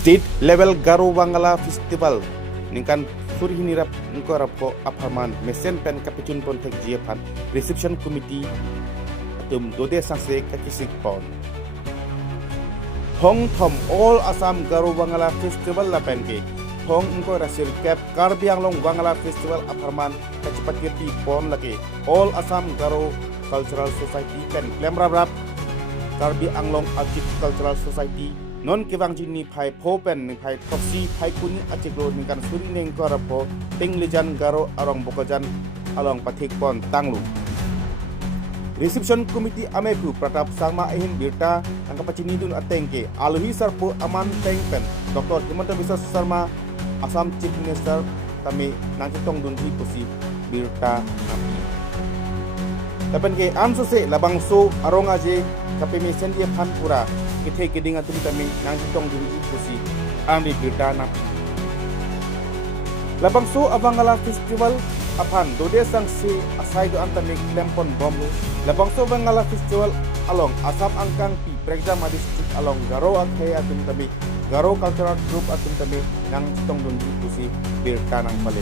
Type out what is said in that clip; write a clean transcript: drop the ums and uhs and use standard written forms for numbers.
State level Garo Wangala Festival ningkan suri hinirap ningko rapo aphaman mesen pen kapitun pon tek jiapan reception committee atum dode sangse kachesik pon Hong Thom All Assam Garo Wangala Festival la penke Hong ningko rasir cap Karbiang Long Wangala Festival aphaman kachipakirti pon lagi All Assam Garo Cultural Society pen klemrap Karbi Anglong Ajik Cultural Society non kewang jini pai popen ni pai toksi pai kuni aciklo ni kan suri neng ko rapo Tenglijan Garo arong bokojan along pathik pon tanglu reception committee ameku pratap sangma ehin birta angka pacini dun atengke alhi sarpo aman tengpen Dr. Himanta Biswa Sarma Assam Chief Minister kami nangcitong dun hi pusi birta napi tapen ke amso se labang so arong aje kapemi sendia phan pura kithe kiding atum kami nang tong dulu pusi amri birta napi labang so Wangala Festival aphan dode sangsi asai do antani klempon bomlu labang so Wangala Festival along Assam angkang pi Preksama district along Garo akhe atum kami Garo Cultural Group atum kami nang tong dulu pusi birta nang pale